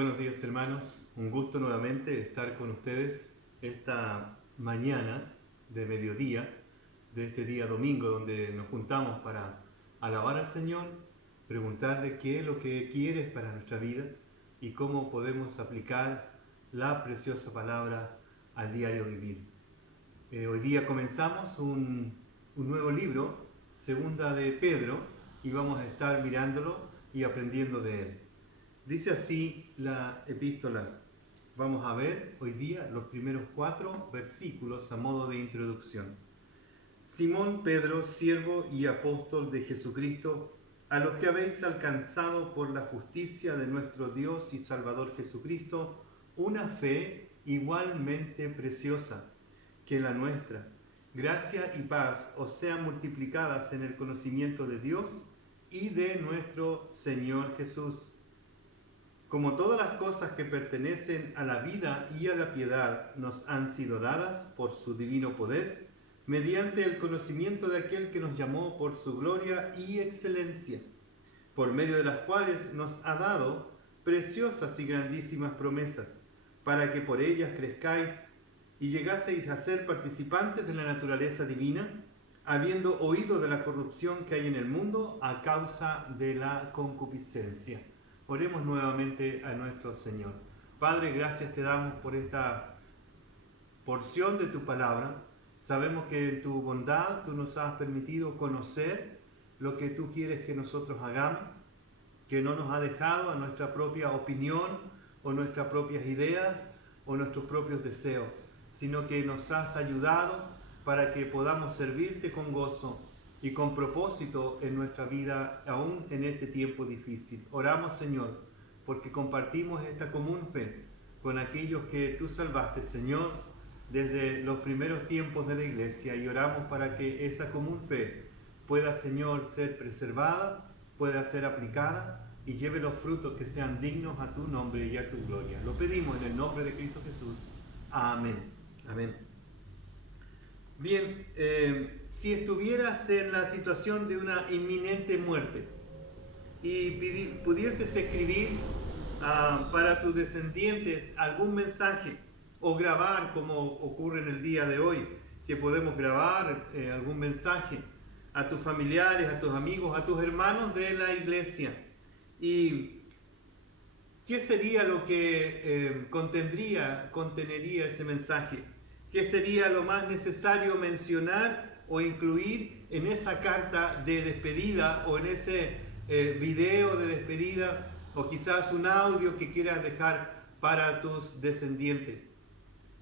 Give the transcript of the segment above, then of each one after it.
Buenos días, hermanos, un gusto nuevamente estar con ustedes esta mañana de mediodía, de este día domingo, donde nos juntamos para alabar al Señor, preguntarle qué es lo que quiere para nuestra vida y cómo podemos aplicar la preciosa palabra al diario vivir. Hoy día comenzamos un nuevo libro, Segunda de Pedro, y vamos a estar mirándolo y aprendiendo de él. Dice así la epístola. Vamos a ver hoy día los primeros 4 versículos a modo de introducción. Simón Pedro, siervo y apóstol de Jesucristo, a los que habéis alcanzado por la justicia de nuestro Dios y Salvador Jesucristo, una fe igualmente preciosa que la nuestra. Gracia y paz os sean multiplicadas en el conocimiento de Dios y de nuestro Señor Jesús. Como todas las cosas que pertenecen a la vida y a la piedad nos han sido dadas por su divino poder, mediante el conocimiento de aquel que nos llamó por su gloria y excelencia, por medio de las cuales nos ha dado preciosas y grandísimas promesas, para que por ellas crezcáis y llegaseis a ser participantes de la naturaleza divina, habiendo oído de la corrupción que hay en el mundo a causa de la concupiscencia. Oremos nuevamente a nuestro Señor. Padre, gracias te damos por esta porción de tu palabra. Sabemos que en tu bondad tú nos has permitido conocer lo que tú quieres que nosotros hagamos, que no nos ha dejado a nuestra propia opinión o nuestras propias ideas o nuestros propios deseos, sino que nos has ayudado para que podamos servirte con gozo y con propósito en nuestra vida, aún en este tiempo difícil. Oramos, Señor, porque compartimos esta común fe con aquellos que tú salvaste, Señor, desde los primeros tiempos de la iglesia, y oramos para que esa común fe pueda, Señor, ser preservada, pueda ser aplicada y lleve los frutos que sean dignos a tu nombre y a tu gloria. Lo pedimos en el nombre de Cristo Jesús. Amén. Amén. Bien, si estuvieras en la situación de una inminente muerte y pudieses escribir para tus descendientes algún mensaje o grabar, como ocurre en el día de hoy, que podemos grabar algún mensaje a tus familiares, a tus amigos, a tus hermanos de la iglesia, y ¿qué sería lo que contenería ese mensaje? ¿Qué sería lo más necesario mencionar o incluir en esa carta de despedida o en ese video de despedida, o quizás un audio que quieras dejar para tus descendientes?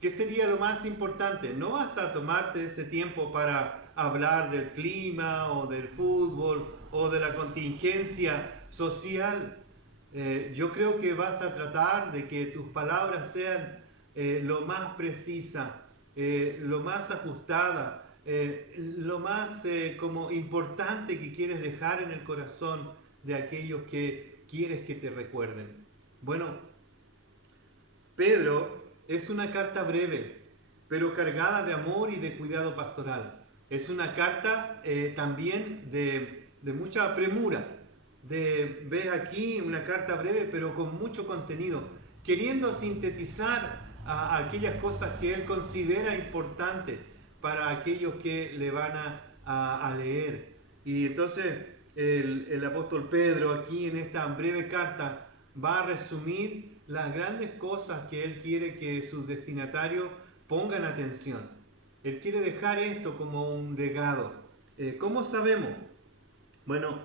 ¿Qué sería lo más importante? No vas a tomarte ese tiempo para hablar del clima o del fútbol o de la contingencia social. Yo creo que vas a tratar de que tus palabras sean lo más precisas, lo más ajustada, lo más como importante que quieres dejar en el corazón de aquellos que quieres que te recuerden. Bueno, Pedro es una carta breve, pero cargada de amor y de cuidado pastoral. Es una carta también de mucha premura. Ves aquí una carta breve, pero con mucho contenido, queriendo sintetizar aquellas cosas que él considera importantes para aquellos que le van a leer. Y entonces el apóstol Pedro aquí en esta breve carta va a resumir las grandes cosas que él quiere que sus destinatarios pongan atención. Él quiere dejar esto como un legado. ¿Cómo sabemos? Bueno,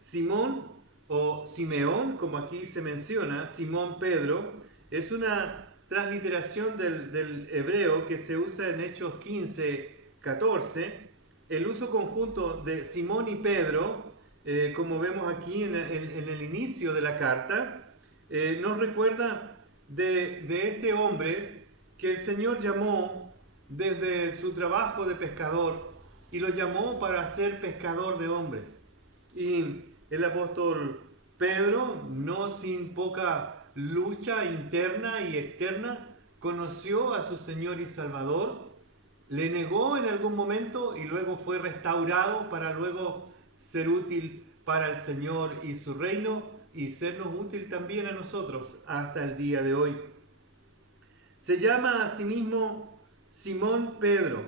Simón o Simeón, como aquí se menciona, Simón Pedro, es una transliteración del hebreo que se usa en Hechos 15:14. El uso conjunto de Simón y Pedro, como vemos aquí en el inicio de la carta, nos recuerda de este hombre que el Señor llamó desde su trabajo de pescador y lo llamó para ser pescador de hombres. Y el apóstol Pedro, no sin poca lucha interna y externa, conoció a su Señor y Salvador, le negó en algún momento y luego fue restaurado para luego ser útil para el Señor y su reino, y sernos útil también a nosotros hasta el día de hoy. Se llama a sí mismo Simón Pedro,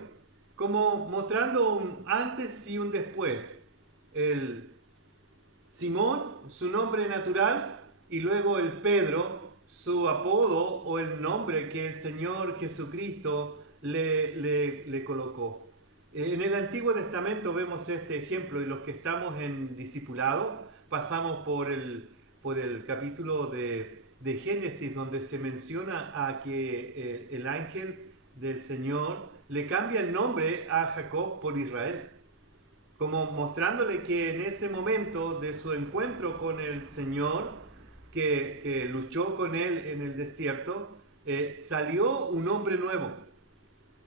como mostrando un antes y un después. El Simón, su nombre natural, y luego el Pedro, su apodo o el nombre que el Señor Jesucristo le colocó. En el Antiguo Testamento vemos este ejemplo, y los que estamos en discipulado pasamos por el capítulo de Génesis, donde se menciona a que el ángel del Señor le cambia el nombre a Jacob por Israel, como mostrándole que en ese momento de su encuentro con el Señor, que luchó con él en el desierto, salió un hombre nuevo.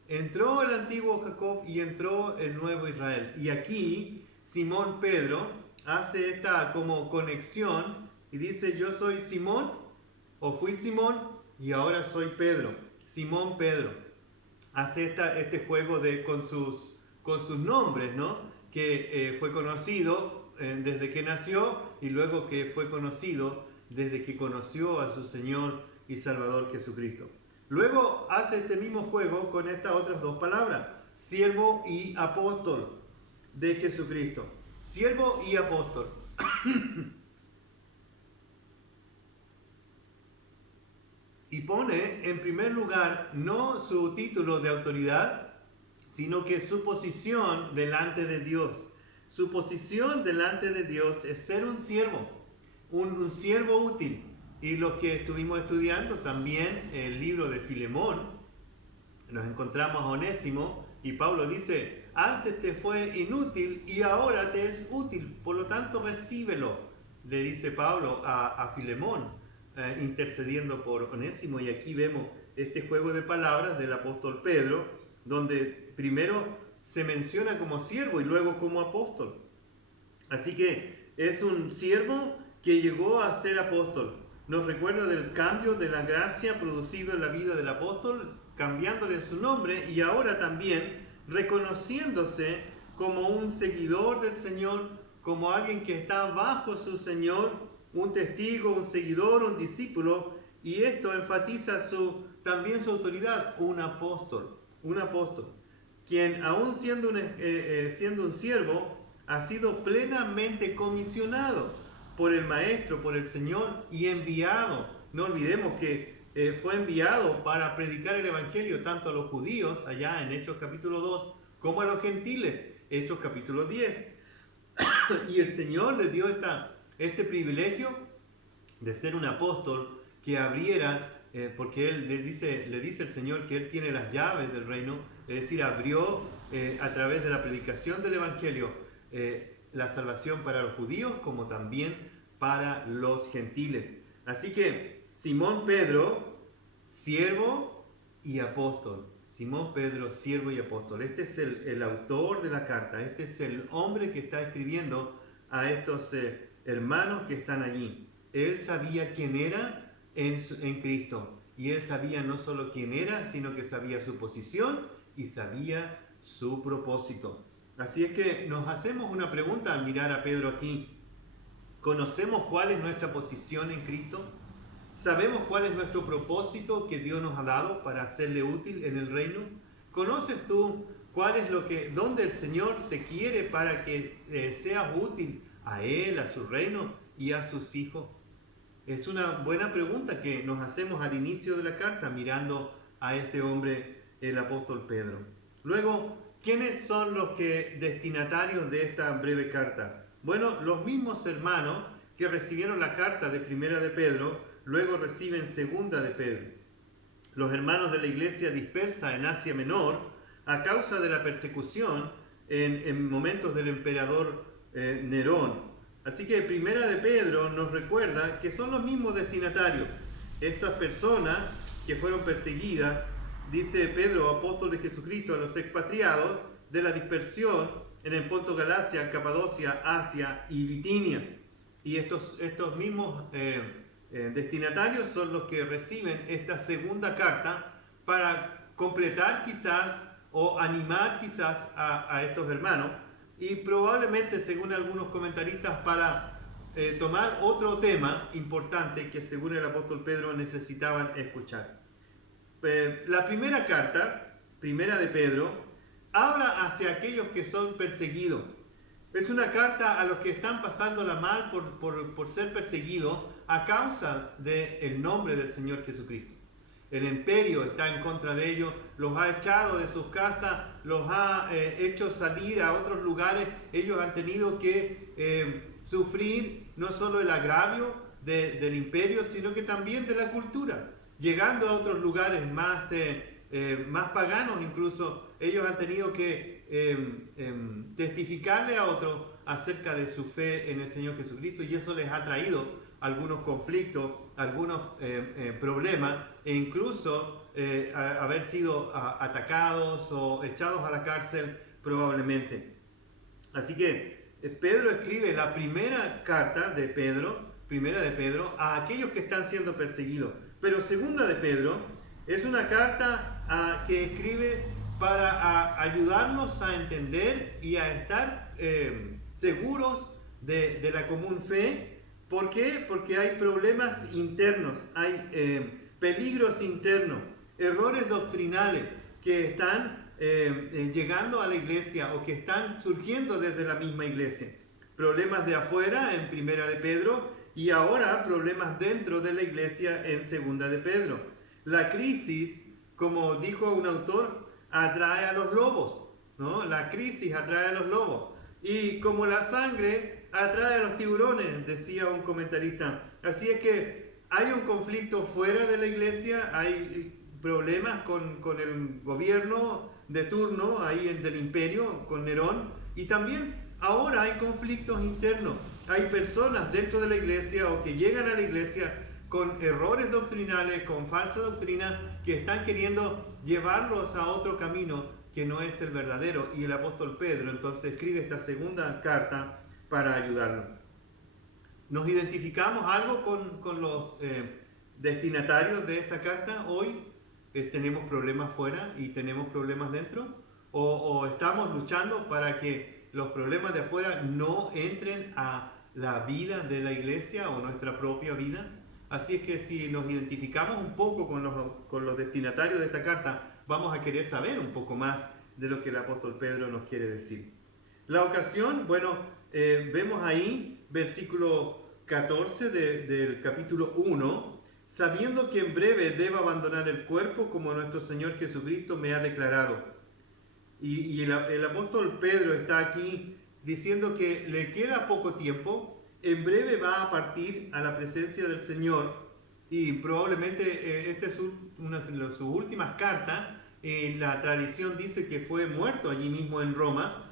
Entró el antiguo Jacob y entró el nuevo Israel. Y aquí Simón Pedro hace esta como conexión y dice: yo soy Simón, o fui Simón, y ahora soy Pedro. Simón Pedro. Hace este juego con sus nombres, ¿no? Que fue conocido desde que nació, y luego que fue conocido desde que conoció a su Señor y Salvador Jesucristo. Luego hace este mismo juego con estas otras dos palabras: siervo y apóstol de Jesucristo. Siervo y apóstol. Y pone en primer lugar no su título de autoridad, sino que su posición delante de Dios. Su posición delante de Dios es ser un siervo, un siervo útil. Y lo que estuvimos estudiando también, el libro de Filemón, nos encontramos a Onésimo, y Pablo dice: antes te fue inútil y ahora te es útil, por lo tanto recíbelo, le dice Pablo a Filemón, intercediendo por Onésimo. Y aquí vemos este juego de palabras del apóstol Pedro, donde primero se menciona como siervo y luego como apóstol. Así que es un siervo que llegó a ser apóstol. Nos recuerda del cambio de la gracia producido en la vida del apóstol, cambiándole su nombre, y ahora también reconociéndose como un seguidor del Señor, como alguien que está bajo su Señor, un testigo, un seguidor, un discípulo. Y esto enfatiza también su autoridad: un apóstol, quien aún siendo un siervo, ha sido plenamente comisionado por el Maestro, por el Señor, y enviado. No olvidemos que fue enviado para predicar el Evangelio tanto a los judíos, allá en Hechos capítulo 2, como a los gentiles, Hechos capítulo 10. Y el Señor le dio este privilegio de ser un apóstol que abriera, porque le dice el Señor que Él tiene las llaves del reino, es decir, abrió a través de la predicación del Evangelio la salvación para los judíos como también para los gentiles. Así que Simón Pedro, siervo y apóstol. Simón Pedro, siervo y apóstol. Este es el autor de la carta. Este es el hombre que está escribiendo a estos hermanos que están allí. Él sabía quién era en Cristo. Y él sabía no solo quién era, sino que sabía su posición y sabía su propósito. Así es que nos hacemos una pregunta al mirar a Pedro aquí. ¿Conocemos cuál es nuestra posición en Cristo? ¿Sabemos cuál es nuestro propósito que Dios nos ha dado para hacerle útil en el reino? ¿Conoces tú dónde el Señor te quiere para que seas útil a Él, a su reino y a sus hijos? Es una buena pregunta que nos hacemos al inicio de la carta mirando a este hombre, el apóstol Pedro. Luego, ¿quiénes son los destinatarios de esta breve carta? Bueno, los mismos hermanos que recibieron la carta de Primera de Pedro, luego reciben Segunda de Pedro. Los hermanos de la iglesia dispersa en Asia Menor a causa de la persecución en momentos del emperador Nerón. Así que Primera de Pedro nos recuerda que son los mismos destinatarios. Estas personas que fueron perseguidas, dice Pedro, apóstol de Jesucristo, a los expatriados de la dispersión en el Ponto, Galacia, Capadocia, Asia y Bitinia. Y estos mismos destinatarios son los que reciben esta segunda carta para completar quizás o animar quizás a estos hermanos, y probablemente, según algunos comentaristas, para tomar otro tema importante que según el apóstol Pedro necesitaban escuchar. La primera carta, primera de Pedro, habla hacia aquellos que son perseguidos. Es una carta a los que están pasándola mal por ser perseguidos a causa del nombre del Señor Jesucristo. El imperio está en contra de ellos, los ha echado de sus casas, los ha hecho salir a otros lugares. Ellos han tenido que sufrir no solo el agravio del imperio, sino que también de la cultura. Llegando a otros lugares más paganos incluso, ellos han tenido que testificarle a otros acerca de su fe en el Señor Jesucristo, y eso les ha traído algunos conflictos, algunos problemas, e incluso haber sido atacados o echados a la cárcel probablemente. Así que Pedro escribe la primera carta de Pedro, primera de Pedro, a aquellos que están siendo perseguidos. Pero segunda de Pedro es una carta que escribe para ayudarnos a entender y a estar seguros de la común fe. ¿Por qué? Porque hay problemas internos, hay peligros internos, errores doctrinales que están llegando a la iglesia o que están surgiendo desde la misma iglesia. Problemas de afuera en primera de Pedro y ahora problemas dentro de la iglesia en segunda de Pedro. La crisis, como dijo un autor, atrae a los lobos, ¿no? La crisis atrae a los lobos. Y como la sangre atrae a los tiburones, decía un comentarista. Así es que hay un conflicto fuera de la iglesia, hay problemas con el gobierno de turno ahí del imperio, con Nerón, y también ahora hay conflictos internos. Hay personas dentro de la iglesia o que llegan a la iglesia con errores doctrinales, con falsa doctrina, que están queriendo llevarlos a otro camino que no es el verdadero. Y el apóstol Pedro entonces escribe esta segunda carta para ayudarnos. ¿Nos identificamos algo con los destinatarios de esta carta hoy? ¿Tenemos problemas fuera y tenemos problemas dentro? ¿O estamos luchando para que los problemas de afuera no entren a la vida de la iglesia o nuestra propia vida? Así es que si nos identificamos un poco con los destinatarios de esta carta, vamos a querer saber un poco más de lo que el apóstol Pedro nos quiere decir. La ocasión, bueno, vemos ahí, versículo 14 del capítulo 1, sabiendo que en breve debo abandonar el cuerpo como nuestro Señor Jesucristo me ha declarado. Y el apóstol Pedro está aquí diciendo que le queda poco tiempo, en breve va a partir a la presencia del Señor, y probablemente esta es una de sus últimas cartas. La tradición dice que fue muerto allí mismo en Roma,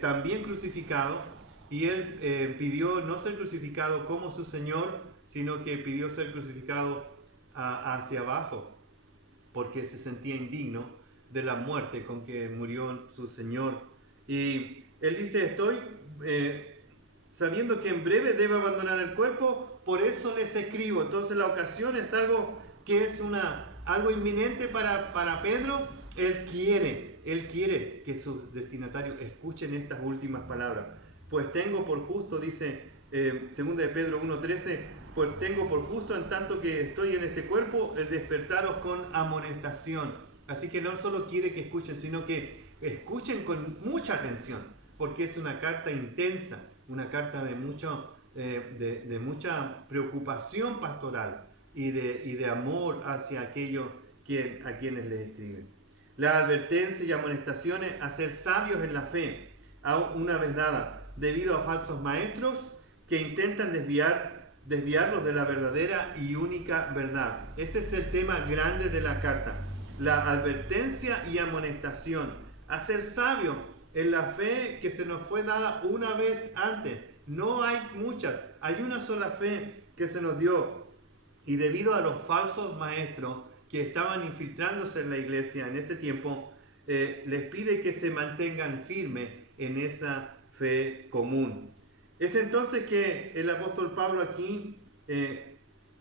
también crucificado, y él pidió no ser crucificado como su Señor, sino que pidió ser crucificado hacia abajo, porque se sentía indigno de la muerte con que murió su Señor. Y él dice, estoy sabiendo que en breve debo abandonar el cuerpo, por eso les escribo. Entonces la ocasión es algo que es algo inminente para Pedro. Él quiere que sus destinatarios escuchen estas últimas palabras. Pues tengo por justo, dice 2 de Pedro 1:13, pues tengo por justo en tanto que estoy en este cuerpo el despertaros con amonestación. Así que no solo quiere que escuchen, sino que escuchen con mucha atención, porque es una carta intensa, una carta de mucha preocupación pastoral y de amor hacia aquellos a quienes les escriben. La advertencia y amonestaciones a ser sabios en la fe, una vez dada, debido a falsos maestros que intentan desviarlos de la verdadera y única verdad. Ese es el tema grande de la carta. La advertencia y amonestación a ser sabios en la fe que se nos fue dada una vez antes. No hay muchas, hay una sola fe que se nos dio. Y debido a los falsos maestros que estaban infiltrándose en la iglesia en ese tiempo, les pide que se mantengan firmes en esa fe común. Es entonces que el apóstol Pablo aquí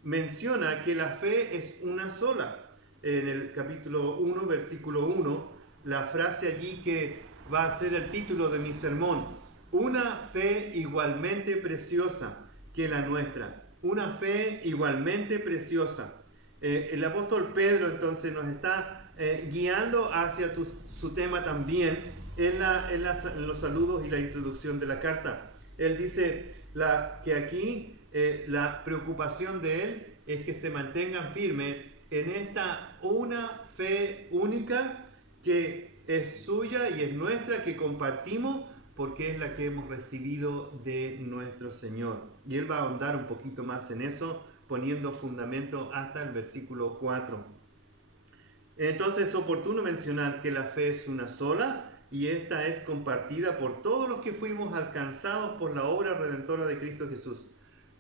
menciona que la fe es una sola. En el capítulo 1, versículo 1, la frase allí que va a ser el título de mi sermón: una fe igualmente preciosa, que la nuestra. Una fe igualmente preciosa. El apóstol Pedro entonces nos está guiando hacia su tema también en los saludos y la introducción de la carta. Él dice que aquí la preocupación de él es que se mantengan firmes en esta una fe única que es suya y es nuestra, que compartimos porque es la que hemos recibido de nuestro Señor. Y él va a ahondar un poquito más en eso, poniendo fundamento hasta el versículo 4. Entonces es oportuno mencionar que la fe es una sola y esta es compartida por todos los que fuimos alcanzados por la obra redentora de Cristo Jesús.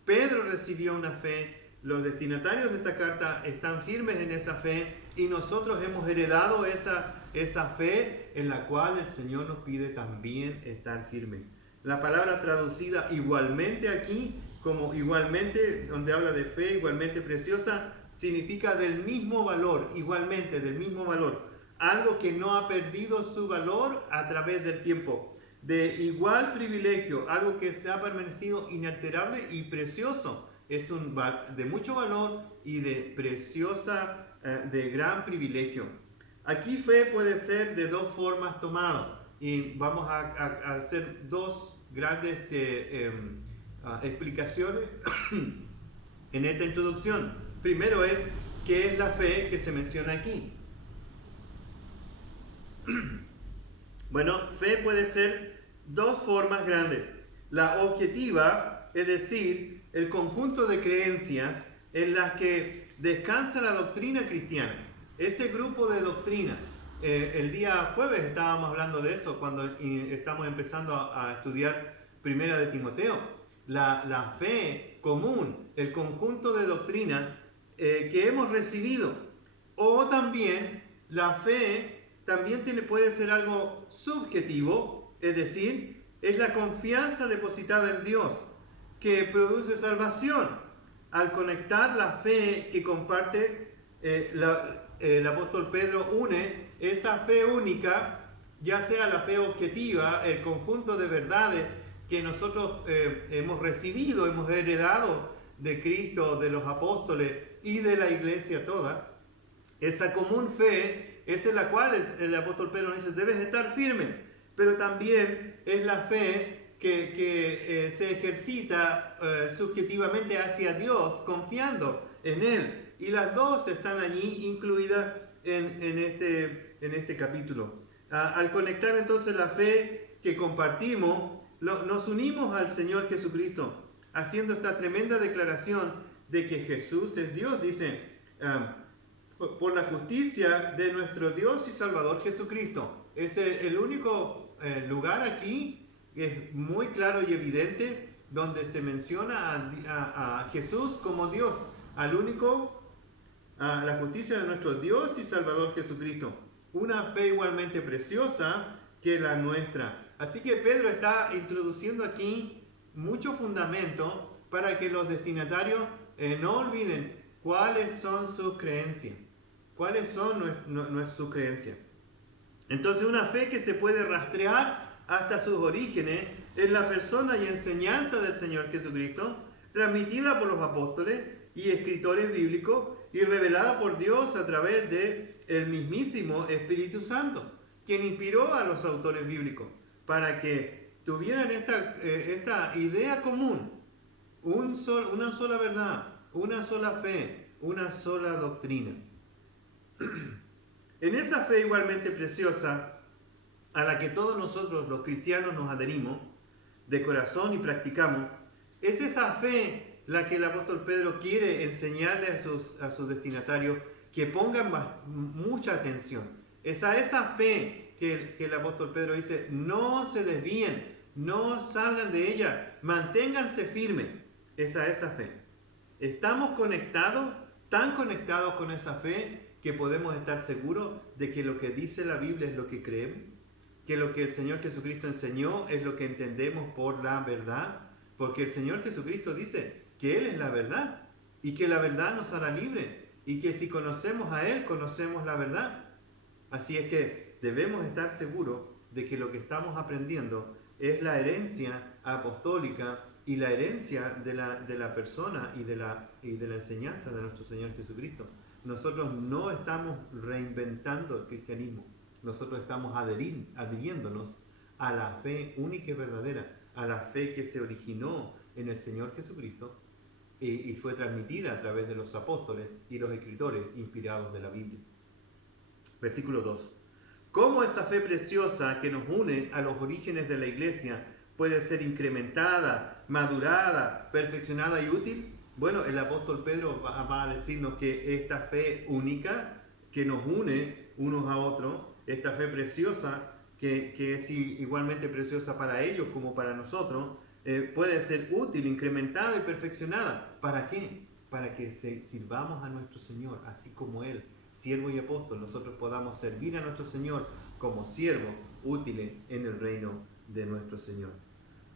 Pedro recibió una fe, los destinatarios de esta carta están firmes en esa fe y nosotros hemos heredado esa fe en la cual el Señor nos pide también estar firmes. La palabra traducida igualmente aquí, como igualmente, donde habla de fe, igualmente preciosa, significa del mismo valor, igualmente, del mismo valor. Algo que no ha perdido su valor a través del tiempo. De igual privilegio, algo que se ha permanecido inalterable y precioso. Es de mucho valor y de preciosa, de gran privilegio. Aquí fe puede ser de dos formas tomada. Y vamos a hacer dos grandes explicaciones en esta introducción. Primero es, ¿qué es la fe que se menciona aquí? Bueno, fe puede ser dos formas grandes. La objetiva, es decir, el conjunto de creencias en las que descansa la doctrina cristiana. Ese grupo de doctrina. El día jueves estábamos hablando de eso cuando estamos empezando a estudiar Primera de Timoteo. La fe común, el conjunto de doctrina que hemos recibido. O también la fe también puede ser algo subjetivo, es decir, es la confianza depositada en Dios que produce salvación. Al conectar la fe que comparte el apóstol Pedro, une esa fe única, ya sea la fe objetiva, el conjunto de verdades que nosotros hemos recibido, hemos heredado de Cristo, de los apóstoles y de la iglesia toda. Esa común fe es en la cual el apóstol Pedro dice, debes estar firme, pero también es la fe que se ejercita subjetivamente hacia Dios, confiando en Él. Y las dos están allí incluidas en este capítulo. Al conectar entonces la fe que compartimos, nos unimos al Señor Jesucristo, haciendo esta tremenda declaración de que Jesús es Dios. Dice, por la justicia de nuestro Dios y Salvador Jesucristo. Es el único lugar aquí que es muy claro y evidente donde se menciona a Jesús como Dios, a la justicia de nuestro Dios y Salvador Jesucristo. Una fe igualmente preciosa que la nuestra. Así que Pedro está introduciendo aquí mucho fundamento para que los destinatarios no olviden cuáles son sus creencias. ¿Cuáles son sus creencias? Entonces, una fe que se puede rastrear hasta sus orígenes en la persona y enseñanza del Señor Jesucristo, transmitida por los apóstoles y escritores bíblicos y revelada por Dios a través del mismísimo Espíritu Santo, quien inspiró a los autores bíblicos para que tuvieran esta idea común, una sola verdad, una sola fe, una sola doctrina. En esa fe igualmente preciosa a la que todos nosotros los cristianos nos adherimos de corazón y practicamos, es esa fe la que el apóstol Pedro quiere enseñarle a sus destinatarios que pongan mucha atención. Es a esa fe que el apóstol Pedro dice, no se desvíen, no salgan de ella, manténganse firmes. Es a esa fe. Estamos conectados, tan conectados con esa fe, que podemos estar seguros de que lo que dice la Biblia es lo que creemos, que lo que el Señor Jesucristo enseñó es lo que entendemos por la verdad, porque el Señor Jesucristo dice que Él es la verdad y que la verdad nos hará libres y que si conocemos a Él, conocemos la verdad. Así es que debemos estar seguros de que lo que estamos aprendiendo es la herencia apostólica y la herencia de la persona y de la enseñanza de nuestro Señor Jesucristo. Nosotros no estamos reinventando el cristianismo, nosotros estamos adhiriéndonos a la fe única y verdadera, a la fe que se originó en el Señor Jesucristo y fue transmitida a través de los apóstoles y los escritores inspirados de la Biblia. Versículo 2. ¿Cómo esa fe preciosa que nos une a los orígenes de la iglesia puede ser incrementada, madurada, perfeccionada y útil? Bueno, el apóstol Pedro va a decirnos que esta fe única que nos une unos a otros, esta fe preciosa que es igualmente preciosa para ellos como para nosotros, puede ser útil, incrementada y perfeccionada. ¿Para qué? Para que sirvamos a nuestro Señor, así como Él, siervo y apóstol, nosotros podamos servir a nuestro Señor como siervos útiles en el reino de nuestro Señor.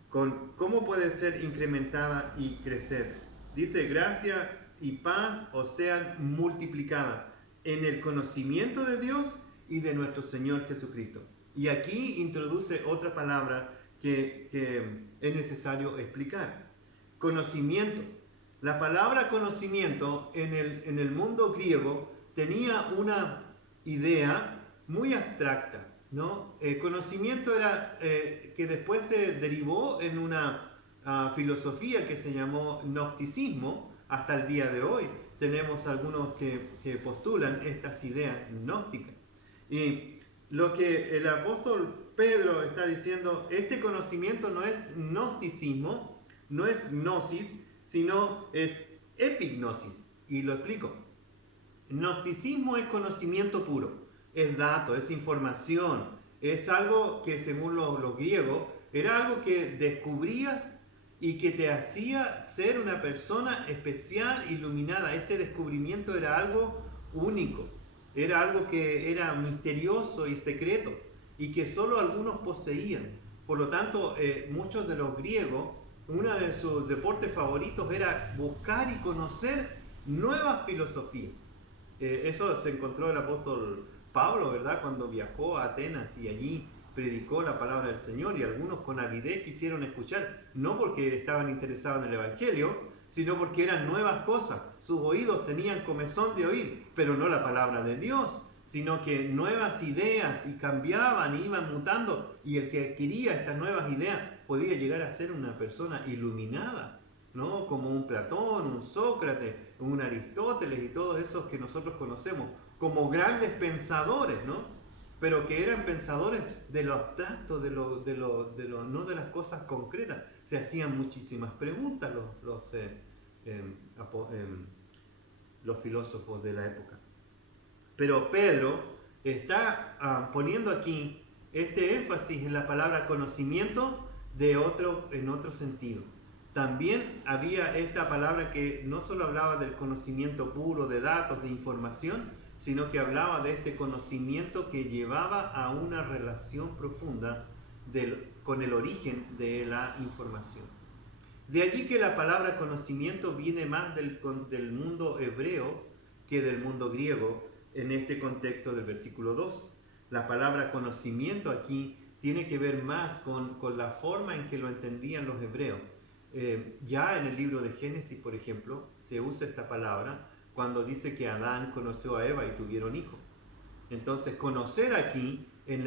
¿Cómo puede ser incrementada y crecer? Dice, gracia y paz os sean multiplicadas en el conocimiento de Dios y de nuestro Señor Jesucristo. Y aquí introduce otra palabra que es necesario explicar. Conocimiento. La palabra conocimiento en el mundo griego tenía una idea muy abstracta, ¿no? El conocimiento era que después se derivó en una filosofía que se llamó gnosticismo. Hasta el día de hoy tenemos algunos que postulan estas ideas gnósticas. Y lo que el apóstol Pedro está diciendo, este conocimiento no es gnosticismo, no es gnosis, sino es epignosis. Y lo explico. Gnosticismo es conocimiento puro, es dato, es información, es algo que según los griegos era algo que descubrías y que te hacía ser una persona especial, iluminada. Este descubrimiento era algo único, era algo que era misterioso y secreto y que solo algunos poseían. Por lo tanto, muchos de los griegos, uno de sus deportes favoritos era buscar y conocer nuevas filosofías. Eso se encontró el apóstol Pablo, ¿verdad? Cuando viajó a Atenas y allí predicó la palabra del Señor, y algunos con avidez quisieron escuchar, no porque estaban interesados en el Evangelio, sino porque eran nuevas cosas. Sus oídos tenían comezón de oír, pero no la palabra de Dios, sino que nuevas ideas, y cambiaban, y iban mutando, y el que adquiría estas nuevas ideas podía llegar a ser una persona iluminada, ¿no? Como un Platón, un Sócrates, un Aristóteles y todos esos que nosotros conocemos como grandes pensadores, ¿no? Pero que eran pensadores de lo abstracto, no de las cosas concretas. Se hacían muchísimas preguntas los filósofos de la época. Pero Pedro está poniendo aquí este énfasis en la palabra conocimiento en otro sentido. También había esta palabra que no solo hablaba del conocimiento puro, de datos, de información, sino que hablaba de este conocimiento que llevaba a una relación profunda con el origen de la información. De allí que la palabra conocimiento viene más del mundo hebreo que del mundo griego en este contexto del versículo 2. La palabra conocimiento aquí tiene que ver más con la forma en que lo entendían los hebreos. Ya en el libro de Génesis, por ejemplo, se usa esta palabra cuando dice que Adán conoció a Eva y tuvieron hijos. Entonces, conocer aquí, en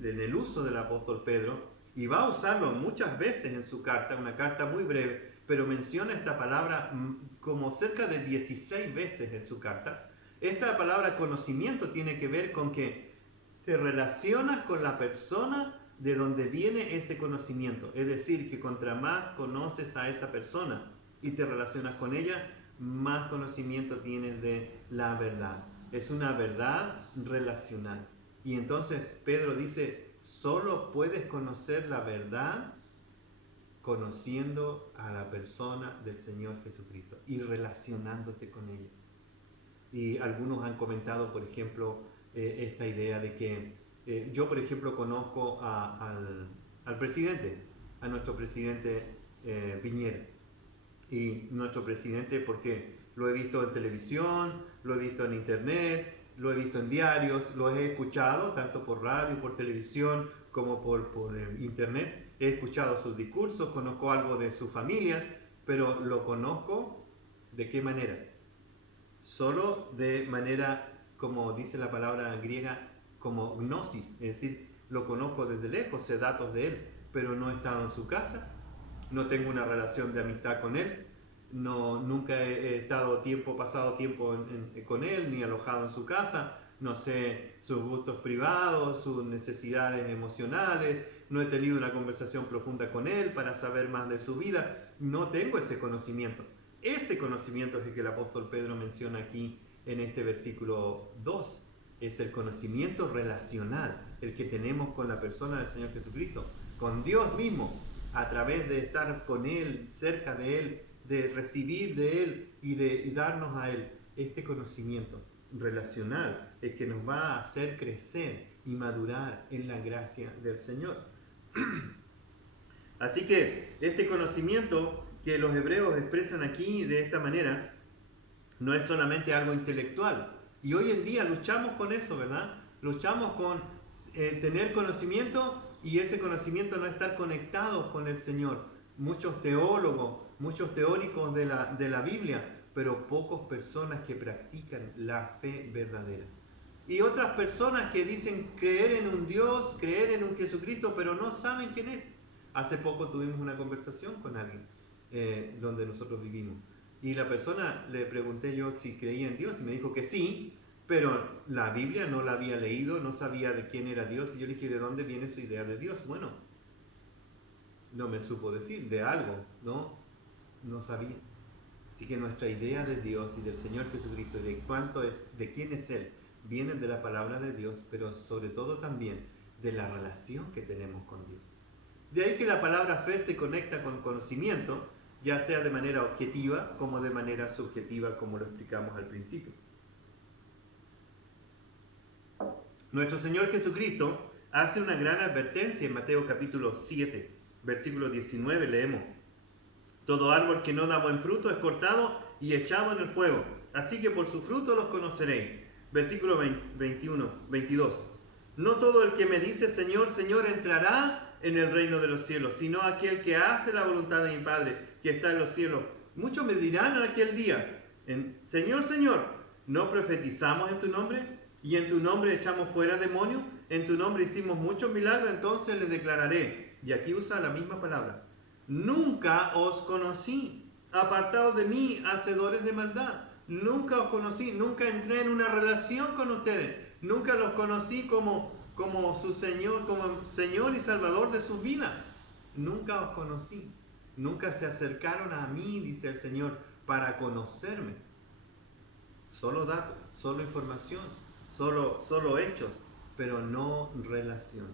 el uso del apóstol Pedro, y va a usarlo muchas veces en su carta, una carta muy breve, pero menciona esta palabra como cerca de 16 veces en su carta. Esta palabra conocimiento tiene que ver con que te relacionas con la persona de donde viene ese conocimiento. Es decir, que contra más conoces a esa persona y te relacionas con ella, más conocimiento tienes de la verdad. Es una verdad relacional. Y entonces Pedro dice, solo puedes conocer la verdad conociendo a la persona del Señor Jesucristo y relacionándote con ella. Y algunos han comentado, por ejemplo, esta idea de que yo, por ejemplo, conozco al presidente, a nuestro presidente Piñera. Y nuestro presidente, porque lo he visto en televisión, lo he visto en internet, lo he visto en diarios, lo he escuchado tanto por radio, por televisión, como por internet. He escuchado sus discursos, conozco algo de su familia, pero lo conozco ¿de qué manera? Solo de manera, como dice la palabra griega, como gnosis, es decir, lo conozco desde lejos, sé datos de él, pero no he estado en su casa, no tengo una relación de amistad con él, nunca he pasado tiempo con él, ni alojado en su casa, no sé sus gustos privados, sus necesidades emocionales, no he tenido una conversación profunda con él para saber más de su vida, no tengo ese conocimiento. Ese conocimiento es el que el apóstol Pedro menciona aquí en este versículo 2. Es el conocimiento relacional, el que tenemos con la persona del Señor Jesucristo, con Dios mismo, a través de estar con Él, cerca de Él, de recibir de Él y de darnos a Él. Este conocimiento relacional es que nos va a hacer crecer y madurar en la gracia del Señor. Así que este conocimiento que los hebreos expresan aquí de esta manera no es solamente algo intelectual. Y hoy en día luchamos con eso, ¿verdad? Luchamos con tener conocimiento y ese conocimiento no estar conectados con el Señor. Muchos teólogos, muchos teóricos de la Biblia, pero pocas personas que practican la fe verdadera. Y otras personas que dicen creer en un Dios, creer en un Jesucristo, pero no saben quién es. Hace poco tuvimos una conversación con alguien donde nosotros vivimos. Y la persona, le pregunté yo si creía en Dios y me dijo que sí, pero la Biblia no la había leído, no sabía de quién era Dios. Y yo le dije, ¿de dónde viene su idea de Dios? Bueno, no me supo decir, de algo, no sabía. Así que nuestra idea de Dios y del Señor Jesucristo y de quién es Él, vienen de la palabra de Dios, pero sobre todo también de la relación que tenemos con Dios. De ahí que la palabra fe se conecta con conocimiento, ya sea de manera objetiva como de manera subjetiva, como lo explicamos al principio. Nuestro Señor Jesucristo hace una gran advertencia en Mateo capítulo 7, versículo 19, leemos: todo árbol que no da buen fruto es cortado y echado en el fuego, así que por su fruto los conoceréis. Versículo 22, no todo el que me dice Señor, Señor entrará en el reino de los cielos, sino aquel que hace la voluntad de mi Padre que está en los cielos. Muchos me dirán en aquel día, Señor, Señor, ¿no profetizamos en tu nombre? ¿Y en tu nombre echamos fuera demonios? ¿En tu nombre hicimos muchos milagros? Entonces les declararé, y aquí usa la misma palabra, nunca os conocí, apartados de mí, hacedores de maldad. Nunca os conocí, nunca entré en una relación con ustedes, nunca los conocí como su Señor, como Señor y Salvador de su vida. Nunca os conocí, nunca se acercaron a mí, dice el Señor, para conocerme. Solo datos, solo información, solo hechos, pero no relación.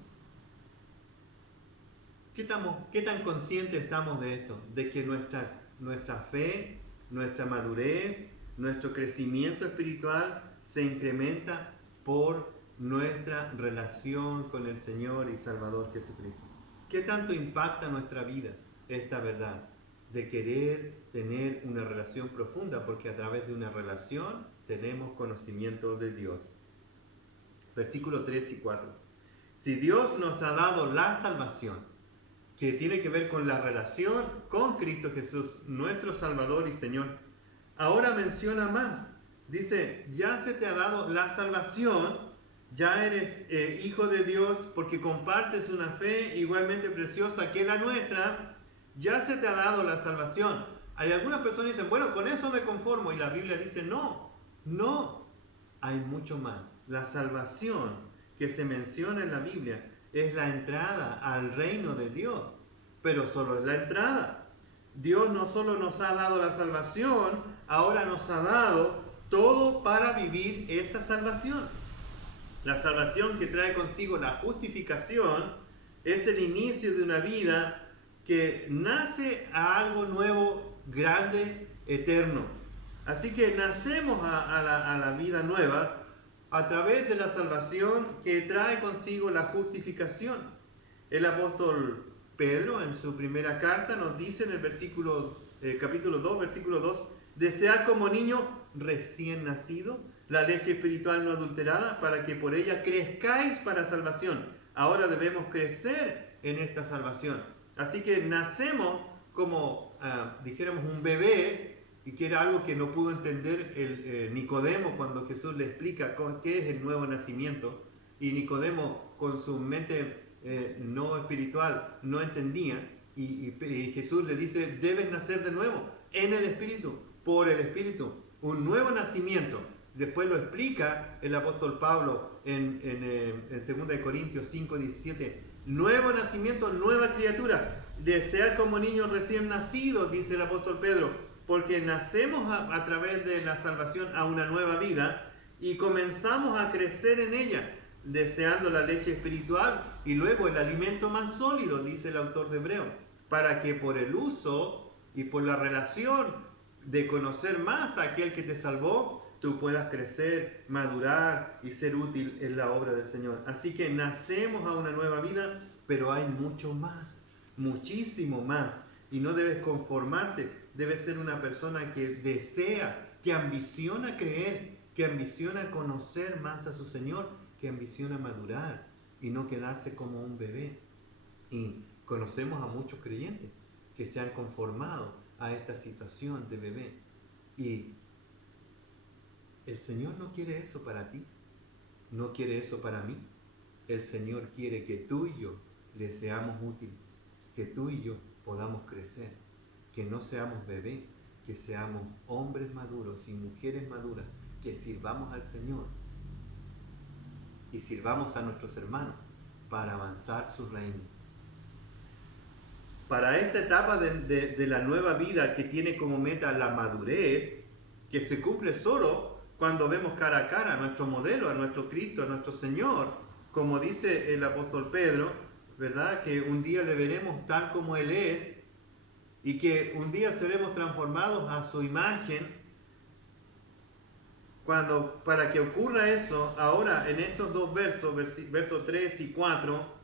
¿Qué tan conscientes estamos de esto? De que nuestra fe, nuestra madurez, nuestro crecimiento espiritual se incrementa por nuestra relación con el Señor y Salvador Jesucristo. ¿Qué tanto impacta nuestra vida esta verdad de querer tener una relación profunda? Porque a través de una relación tenemos conocimiento de Dios. Versículos 3 y 4. Si Dios nos ha dado la salvación, que tiene que ver con la relación con Cristo Jesús, nuestro Salvador y Señor, ahora menciona más. Dice, ya se te ha dado la salvación, ya eres hijo de Dios porque compartes una fe igualmente preciosa que la nuestra, ya se te ha dado la salvación. Hay algunas personas que dicen, bueno, con eso me conformo, y la Biblia dice, no, hay mucho más. La salvación que se menciona en la Biblia es la entrada al reino de Dios, pero solo es la entrada. Dios no solo nos ha dado la salvación, ahora nos ha dado todo para vivir esa salvación. La salvación que trae consigo la justificación es el inicio de una vida que nace a algo nuevo, grande, eterno. Así que nacemos a la vida nueva a través de la salvación que trae consigo la justificación. El apóstol Pedro en su primera carta nos dice en el capítulo 2, versículo 2, desead como niño recién nacido la leche espiritual no adulterada para que por ella crezcáis para salvación, ahora debemos crecer en esta salvación. Así que nacemos como, dijéramos, un bebé, y que era algo que no pudo entender el Nicodemo cuando Jesús le explica qué es el nuevo nacimiento. Y Nicodemo, con su mente no espiritual, no entendía. Y Jesús le dice, debes nacer de nuevo, en el Espíritu, por el Espíritu. Un nuevo nacimiento. Después lo explica el apóstol Pablo en 2 Corintios 5, 17. Nuevo nacimiento, nueva criatura. Desear como niños recién nacidos, dice el apóstol Pedro, porque nacemos a través de la salvación a una nueva vida y comenzamos a crecer en ella, deseando la leche espiritual y luego el alimento más sólido, dice el autor de Hebreo, para que por el uso y por la relación de conocer más a aquel que te salvó, tú puedas crecer, madurar y ser útil en la obra del Señor. Así que nacemos a una nueva vida, pero hay mucho más, muchísimo más. Y no debes conformarte, debes ser una persona que desea, que ambiciona creer, que ambiciona conocer más a su Señor, que ambiciona madurar y no quedarse como un bebé. Y conocemos a muchos creyentes que se han conformado a esta situación de bebé. Y el Señor no quiere eso para ti, no quiere eso para mí. El Señor quiere que tú y yo le seamos útiles, que tú y yo podamos crecer, que no seamos bebés, que seamos hombres maduros y mujeres maduras, que sirvamos al Señor y sirvamos a nuestros hermanos para avanzar su reino. Para esta etapa de la nueva vida que tiene como meta la madurez, que se cumple solo cuando vemos cara a cara a nuestro modelo, a nuestro Cristo, a nuestro Señor, como dice el apóstol Pedro, ¿verdad? Que un día le veremos tal como Él es y que un día seremos transformados a su imagen. Para que ocurra eso, ahora en estos dos versos, versos 3 y 4,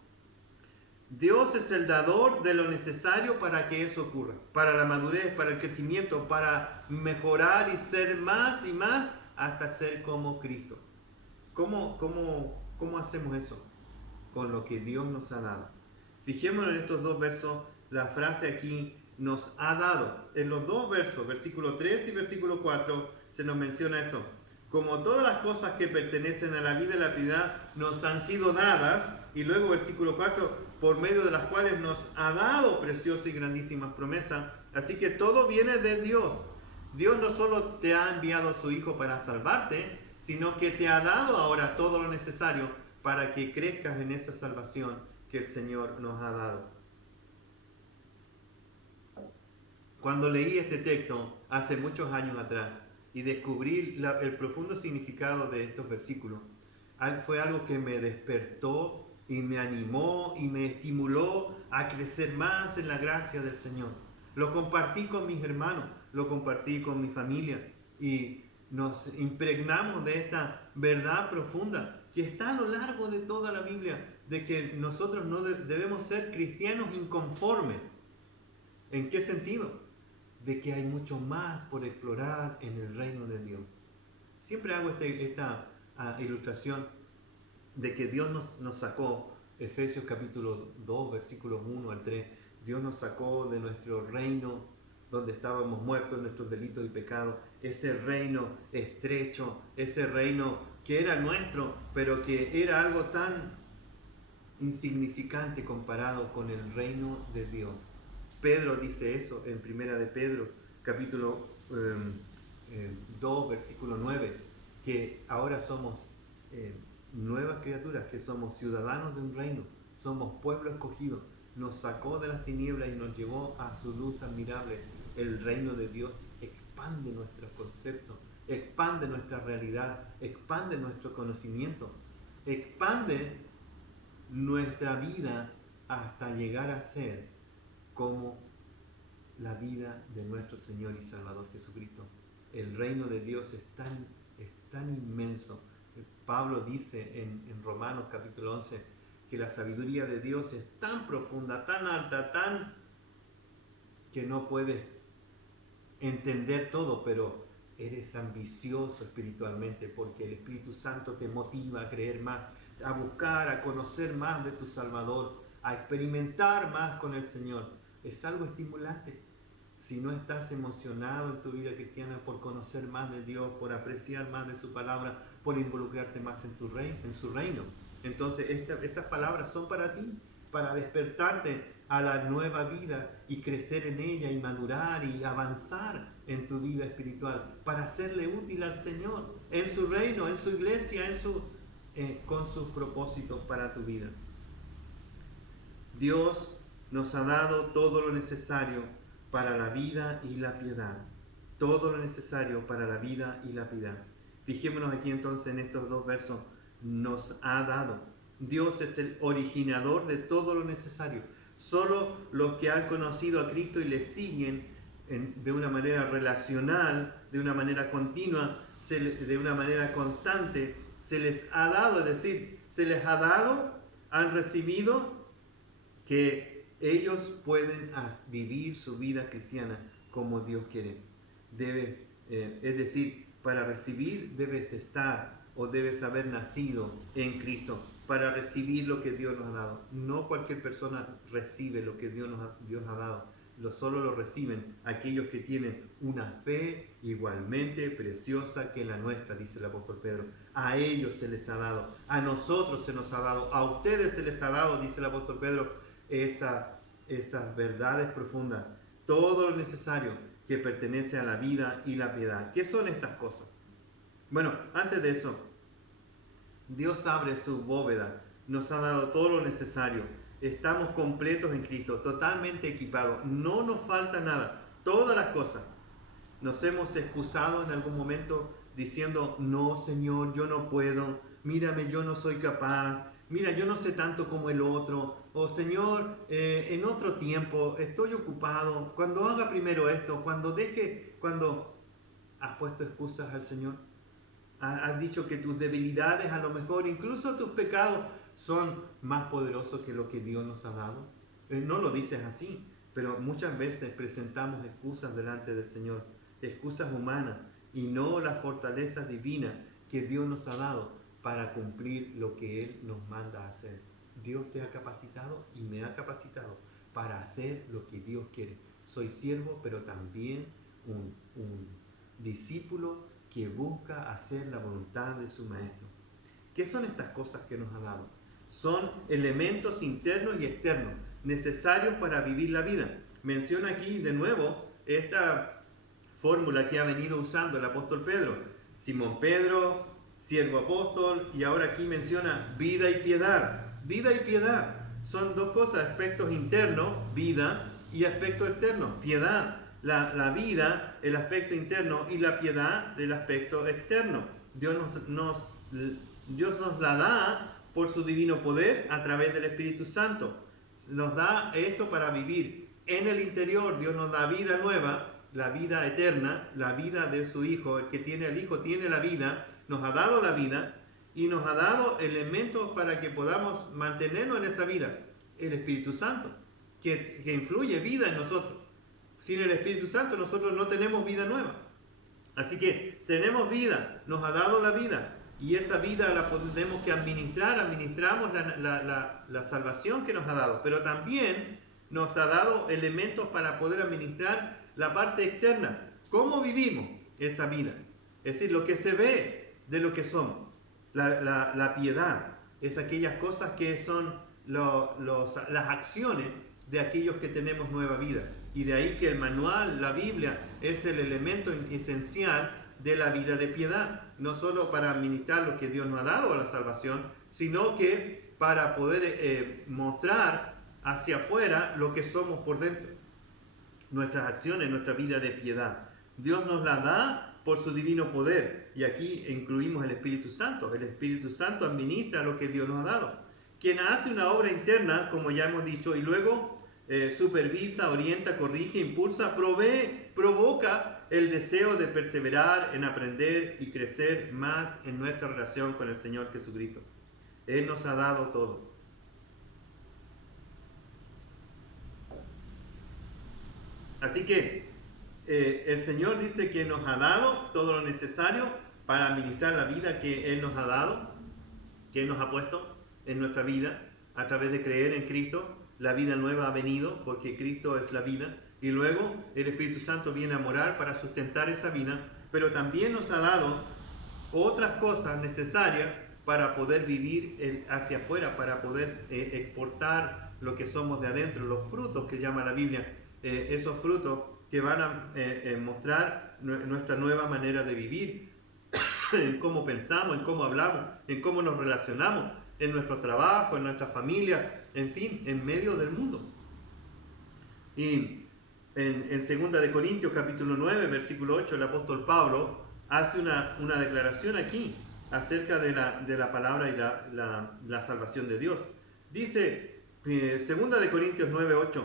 Dios es el dador de lo necesario para que eso ocurra, para la madurez, para el crecimiento, para mejorar y ser más y más hasta ser como Cristo. ¿Cómo hacemos eso? Con lo que Dios nos ha dado. Fijémonos en estos dos versos, la frase aquí, nos ha dado. En los dos versos, versículo 3 y versículo 4, se nos menciona esto. Como todas las cosas que pertenecen a la vida y la piedad nos han sido dadas, y luego versículo 4, por medio de las cuales nos ha dado preciosas y grandísimas promesas. Así que todo viene de Dios. Dios no solo te ha enviado a su Hijo para salvarte, sino que te ha dado ahora todo lo necesario para que crezcas en esa salvación que el Señor nos ha dado. Cuando leí este texto hace muchos años atrás y descubrí el profundo significado de estos versículos, fue algo que me despertó y me animó y me estimuló a crecer más en la gracia del Señor. Lo compartí con mis hermanos, lo compartí con mi familia y nos impregnamos de esta verdad profunda que está a lo largo de toda la Biblia, de que nosotros no debemos ser cristianos inconformes. ¿En qué sentido? De que hay mucho más por explorar en el reino de Dios. Siempre hago esta ilustración de que Dios nos sacó, Efesios capítulo 2, versículos 1 al 3, Dios nos sacó de nuestro reino donde estábamos muertos en nuestros delitos y pecados, ese reino estrecho, ese reino que era nuestro, pero que era algo tan insignificante comparado con el reino de Dios. Pedro dice eso en Primera de Pedro, capítulo 2, versículo 9, que ahora somos nuevas criaturas, que somos ciudadanos de un reino, somos pueblo escogido, nos sacó de las tinieblas y nos llevó a su luz admirable. El reino de Dios expande nuestros conceptos, expande nuestra realidad, expande nuestro conocimiento, expande nuestra vida hasta llegar a ser como la vida de nuestro Señor y Salvador Jesucristo. El reino de Dios es tan inmenso. Pablo dice en Romanos capítulo 11 que la sabiduría de Dios es tan profunda, tan alta, que no puedes entender todo, pero eres ambicioso espiritualmente porque el Espíritu Santo te motiva a creer más, a buscar, a conocer más de tu Salvador, a experimentar más con el Señor. Es algo estimulante. Si no estás emocionado en tu vida cristiana por conocer más de Dios, por apreciar más de su palabra, por involucrarte más en su reino, entonces estas palabras son para ti, para despertarte a la nueva vida y crecer en ella y madurar y avanzar en tu vida espiritual, para serle útil al Señor, en su reino, en su iglesia, con sus propósitos para tu vida. Dios nos ha dado todo lo necesario para la vida y la piedad. Todo lo necesario para la vida y la piedad. Fijémonos aquí entonces en estos dos versos. Nos ha dado. Dios es el originador de todo lo necesario. Solo los que han conocido a Cristo y le siguen de una manera relacional, de una manera continua, de una manera constante, se les ha dado, es decir, se les ha dado, han recibido que ellos pueden vivir su vida cristiana como Dios quiere. Es decir, para recibir debes estar o debes haber nacido en Cristo para recibir lo que Dios nos ha dado. No cualquier persona recibe lo que Dios ha dado. Solo lo reciben aquellos que tienen una fe igualmente preciosa que la nuestra, dice el apóstol Pedro. A ellos se les ha dado, a nosotros se nos ha dado, a ustedes se les ha dado, dice el apóstol Pedro, esas verdades profundas, todo lo necesario que pertenece a la vida y la piedad. ¿Qué son estas cosas? Bueno, antes de eso, Dios abre su bóveda, nos ha dado todo lo necesario, estamos completos en Cristo, totalmente equipados, no nos falta nada, todas las cosas. Nos hemos excusado en algún momento diciendo, no Señor, yo no puedo, mírame, yo no soy capaz, mira, yo no sé tanto como el otro, o Señor, en otro tiempo estoy ocupado, cuando haga primero esto, cuando has puesto excusas al Señor. Has dicho que tus debilidades, a lo mejor incluso tus pecados, son más poderosos que lo que Dios nos ha dado. No lo dices así, pero muchas veces presentamos excusas delante del Señor, excusas humanas y no la fortaleza divina que Dios nos ha dado para cumplir lo que Él nos manda a hacer. Dios te ha capacitado y me ha capacitado para hacer lo que Dios quiere. Soy siervo, pero también un discípulo que busca hacer la voluntad de su Maestro. ¿Qué son estas cosas que nos ha dado? Son elementos internos y externos necesarios para vivir la vida. Menciona aquí de nuevo esta fórmula que ha venido usando el apóstol Pedro. Simón Pedro, siervo apóstol, y ahora aquí menciona vida y piedad. Vida y piedad son dos cosas, aspectos internos, vida, y aspecto externo, piedad. La vida, el aspecto interno, y la piedad, el aspecto externo. Dios nos la da por su divino poder a través del Espíritu Santo. Nos da esto para vivir en el interior. Dios nos da vida nueva, la vida eterna, la vida de su Hijo. El que tiene al Hijo tiene la vida, nos ha dado la vida y nos ha dado elementos para que podamos mantenernos en esa vida. El Espíritu Santo, que influye vida en nosotros. Sin el Espíritu Santo nosotros no tenemos vida nueva. Así que tenemos vida, nos ha dado la vida. Y esa vida la tenemos que administramos la salvación que nos ha dado. Pero también nos ha dado elementos para poder administrar la parte externa. ¿Cómo vivimos esa vida? Es decir, lo que se ve de lo que somos. La piedad es aquellas cosas que son las acciones de aquellos que tenemos nueva vida. Y de ahí que el manual, la Biblia, es el elemento esencial de la vida de piedad. No solo para administrar lo que Dios nos ha dado a la salvación, sino que para poder mostrar hacia afuera lo que somos por dentro. Nuestras acciones, nuestra vida de piedad. Dios nos la da por su divino poder. Y aquí incluimos el Espíritu Santo. El Espíritu Santo administra lo que Dios nos ha dado. Quien hace una obra interna, como ya hemos dicho, y luego supervisa, orienta, corrige, impulsa, provoca el deseo de perseverar en aprender y crecer más en nuestra relación con el Señor Jesucristo. Él nos ha dado todo. Así que el Señor dice que nos ha dado todo lo necesario para administrar la vida que Él nos ha dado, que Él nos ha puesto. en nuestra vida a través de creer en Cristo. La vida nueva ha venido porque Cristo es la vida. Y luego el Espíritu Santo viene a morar para sustentar esa vida, pero también nos ha dado otras cosas necesarias para poder vivir hacia afuera, para poder exportar lo que somos de adentro, los frutos que llama la Biblia, esos frutos que van a mostrar nuestra nueva manera de vivir, en cómo pensamos, en cómo hablamos, en cómo nos relacionamos, en nuestro trabajo, en nuestra familia, en fin, en medio del mundo. Y en 2 de Corintios capítulo 9, versículo 8, el apóstol Pablo hace una declaración aquí acerca de la palabra y la salvación de Dios. Dice, 2 de Corintios 9, 8,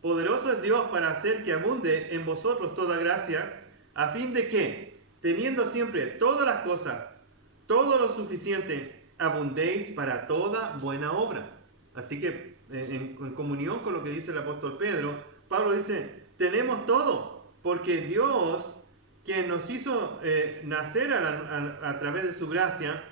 poderoso es Dios para hacer que abunde en vosotros toda gracia, a fin de que, teniendo siempre todas las cosas, todo lo suficiente, abundéis para toda buena obra. Así que, en comunión con lo que dice el apóstol Pedro, Pablo dice, tenemos todo, porque Dios, quien nos hizo nacer a través de su gracia,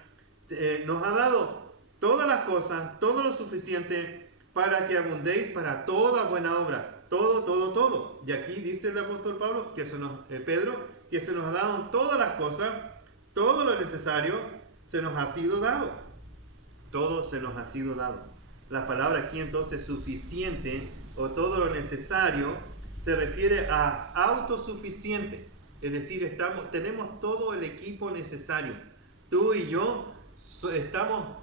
nos ha dado todas las cosas, todo lo suficiente para que abundéis para toda buena obra. Todo, todo, todo. Y aquí dice el apóstol Pablo, Pedro, que se nos ha dado todas las cosas, todo lo necesario se nos ha sido dado. Todo se nos ha sido dado. La palabra aquí entonces suficiente o todo lo necesario se refiere a autosuficiente. Es decir, tenemos todo el equipo necesario. Tú y yo estamos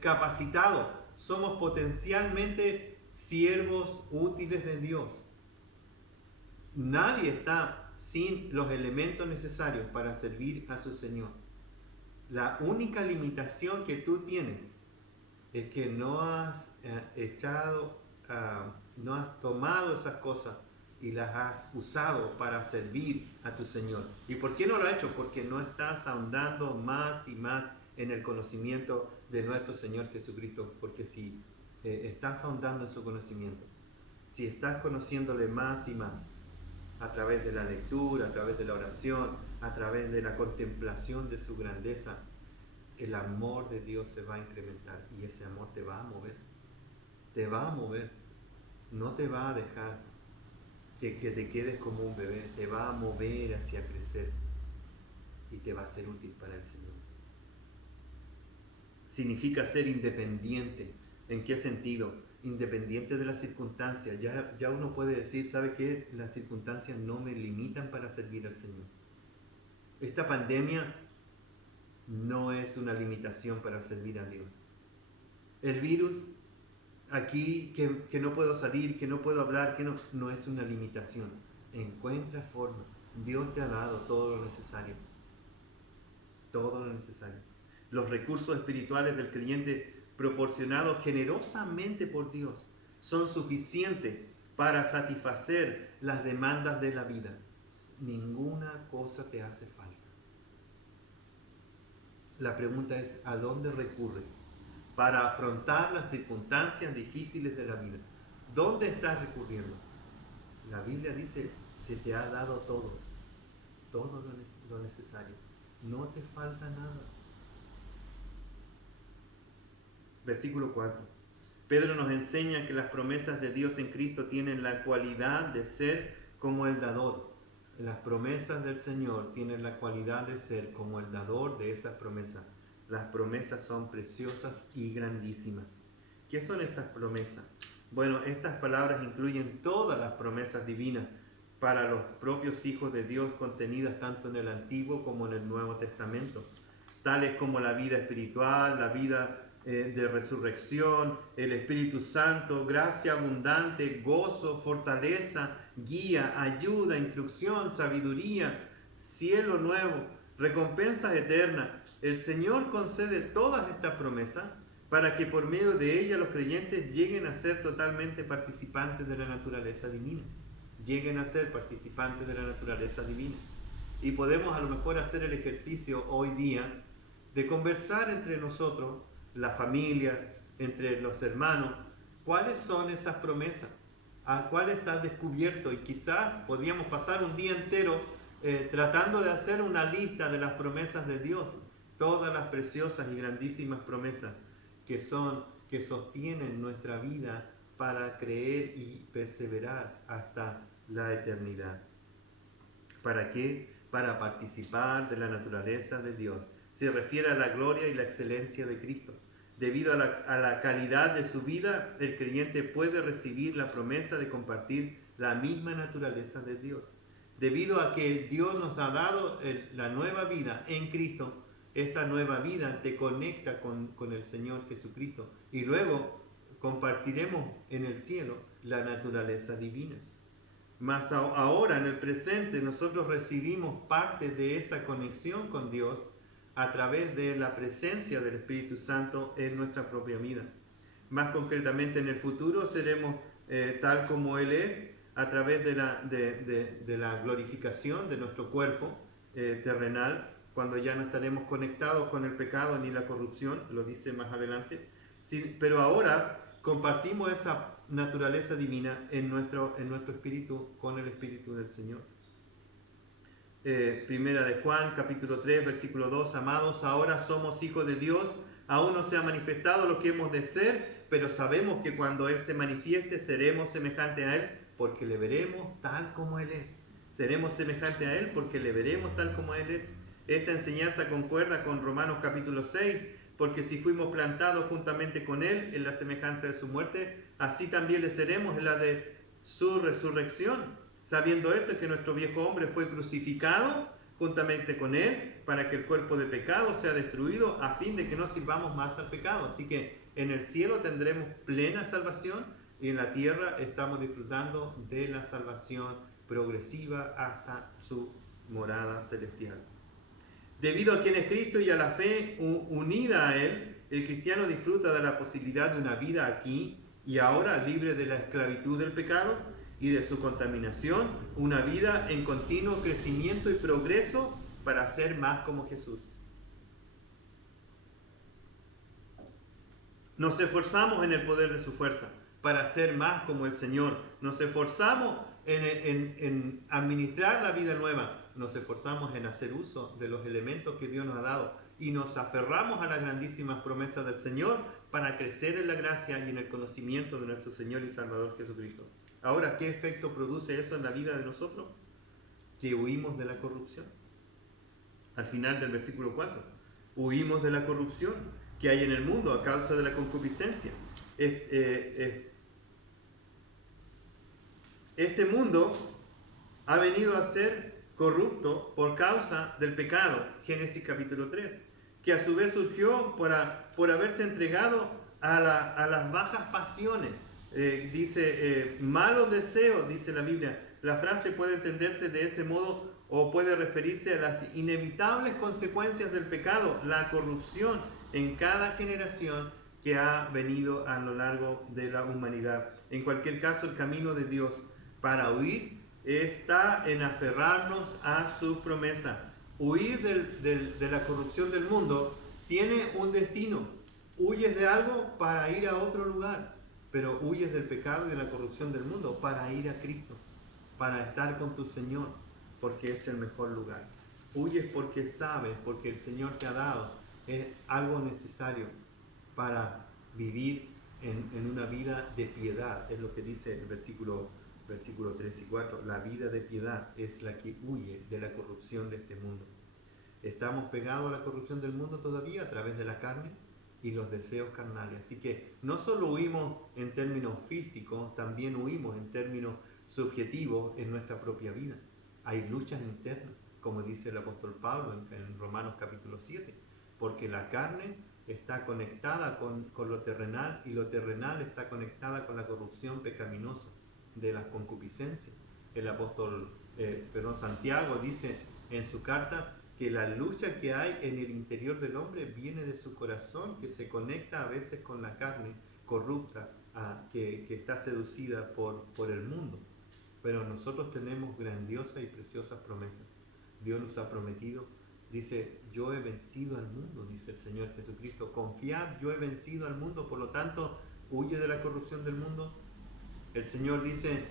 capacitados, somos potencialmente siervos útiles de Dios. Nadie está sin los elementos necesarios para servir a su Señor. La única limitación que tú tienes es que no has no has tomado esas cosas y las has usado para servir a tu Señor. ¿Y por qué no lo has hecho? Porque no estás ahondando más y más en el conocimiento de nuestro Señor Jesucristo. Porque si estás ahondando en su conocimiento, si estás conociéndole más y más, a través de la lectura, a través de la oración, a través de la contemplación de su grandeza, el amor de Dios se va a incrementar y ese amor te va a mover. Te va a mover. No te va a dejar que te quedes como un bebé. Te va a mover hacia crecer y te va a ser útil para el Señor. Significa ser independiente. ¿En qué sentido? Independiente de las circunstancias. Ya uno puede decir, ¿sabe qué? Las circunstancias no me limitan para servir al Señor. Esta pandemia no es una limitación para servir a Dios. El virus aquí, que no puedo salir, que no puedo hablar, no es una limitación. Encuentra forma. Dios te ha dado todo lo necesario. Todo lo necesario. Los recursos espirituales del creyente proporcionados generosamente por Dios son suficientes para satisfacer las demandas de la vida. Ninguna cosa te hace falta. La pregunta es, ¿a dónde recurre para afrontar las circunstancias difíciles de la vida? ¿Dónde estás recurriendo? La Biblia dice, se te ha dado todo lo necesario. No te falta nada. Versículo 4. Pedro nos enseña que las promesas de Dios en Cristo tienen la cualidad de ser como el dador. Las promesas del Señor tienen la cualidad de ser como el dador de esas promesas. Las promesas son preciosas y grandísimas. ¿Qué son estas promesas? Bueno, estas palabras incluyen todas las promesas divinas para los propios hijos de Dios contenidas tanto en el Antiguo como en el Nuevo Testamento, tales como la vida espiritual, la vida de resurrección, el Espíritu Santo, gracia abundante, gozo, fortaleza, guía, ayuda, instrucción, sabiduría, cielo nuevo, recompensas eternas. El Señor concede todas estas promesas para que por medio de ellas los creyentes lleguen a ser totalmente participantes de la naturaleza divina. Lleguen a ser participantes de la naturaleza divina. Y podemos a lo mejor hacer el ejercicio hoy día de conversar entre nosotros, la familia, entre los hermanos, cuáles son esas promesas, a cuáles has descubierto, y quizás podríamos pasar un día entero tratando de hacer una lista de las promesas de Dios, todas las preciosas y grandísimas promesas que sostienen nuestra vida para creer y perseverar hasta la eternidad. ¿Para qué? Para participar de la naturaleza de Dios. Se refiere a la gloria y la excelencia de Cristo. Debido a la calidad de su vida, el creyente puede recibir la promesa de compartir la misma naturaleza de Dios. Debido a que Dios nos ha dado la nueva vida en Cristo, esa nueva vida te conecta con el Señor Jesucristo. Y luego compartiremos en el cielo la naturaleza divina. Mas ahora, en el presente, nosotros recibimos parte de esa conexión con Dios a través de la presencia del Espíritu Santo en nuestra propia vida. Más concretamente, en el futuro seremos tal como Él es, a través de la glorificación de nuestro cuerpo terrenal, cuando ya no estaremos conectados con el pecado ni la corrupción, lo dice más adelante. Sí, pero ahora compartimos esa naturaleza divina en nuestro espíritu con el Espíritu del Señor. Primera de Juan, capítulo 3, versículo 2, amados, ahora somos hijos de Dios, aún no se ha manifestado lo que hemos de ser, pero sabemos que cuando Él se manifieste seremos semejantes a Él, porque le veremos tal como Él es. Seremos semejantes a Él porque le veremos tal como Él es. Esta enseñanza concuerda con Romanos capítulo 6, porque si fuimos plantados juntamente con Él en la semejanza de su muerte, así también le seremos en la de su resurrección. Sabiendo esto, que nuestro viejo hombre fue crucificado juntamente con Él, para que el cuerpo de pecado sea destruido, a fin de que no sirvamos más al pecado. Así que en el cielo tendremos plena salvación, y en la tierra estamos disfrutando de la salvación progresiva hasta su morada celestial. Debido a quien es Cristo y a la fe unida a Él, el cristiano disfruta de la posibilidad de una vida aquí y ahora libre de la esclavitud del pecado y de su contaminación, una vida en continuo crecimiento y progreso para ser más como Jesús. Nos esforzamos en el poder de su fuerza para ser más como el Señor. Nos esforzamos en administrar la vida nueva. Nos esforzamos en hacer uso de los elementos que Dios nos ha dado y nos aferramos a las grandísimas promesas del Señor para crecer en la gracia y en el conocimiento de nuestro Señor y Salvador Jesucristo. Ahora, ¿qué efecto produce eso en la vida de nosotros? Que huimos de la corrupción. Al final del versículo 4, huimos de la corrupción que hay en el mundo a causa de la concupiscencia. Este mundo ha venido a ser corrupto por causa del pecado, Génesis capítulo 3, que a su vez surgió por haberse entregado a las bajas pasiones. Malos deseos, dice la Biblia. La frase puede entenderse de ese modo o puede referirse a las inevitables consecuencias del pecado, la corrupción en cada generación que ha venido a lo largo de la humanidad. En cualquier caso, el camino de Dios para huir está en aferrarnos a sus promesas. Huir de la corrupción del mundo tiene un destino. Huyes de algo para ir a otro lugar, pero huyes del pecado y de la corrupción del mundo para ir a Cristo, para estar con tu Señor, porque es el mejor lugar. Huyes porque sabes, porque el Señor te ha dado algo necesario para vivir en una vida de piedad. Es lo que dice el versículo 3 y 4. La vida de piedad es la que huye de la corrupción de este mundo. Estamos pegados a la corrupción del mundo todavía a través de la carne y los deseos carnales. Así que no solo huimos en términos físicos, también huimos en términos subjetivos en nuestra propia vida. Hay luchas internas, como dice el apóstol Pablo en Romanos capítulo 7, porque la carne está conectada con lo terrenal y lo terrenal está conectada con la corrupción pecaminosa de las concupiscencias. El apóstol Santiago dice en su carta que la lucha que hay en el interior del hombre viene de su corazón, que se conecta a veces con la carne corrupta, que está seducida por el mundo. Pero nosotros tenemos grandiosas y preciosas promesas. Dios nos ha prometido, dice, yo he vencido al mundo, dice el Señor Jesucristo. Confiad, yo he vencido al mundo, por lo tanto, huye de la corrupción del mundo. El Señor dice,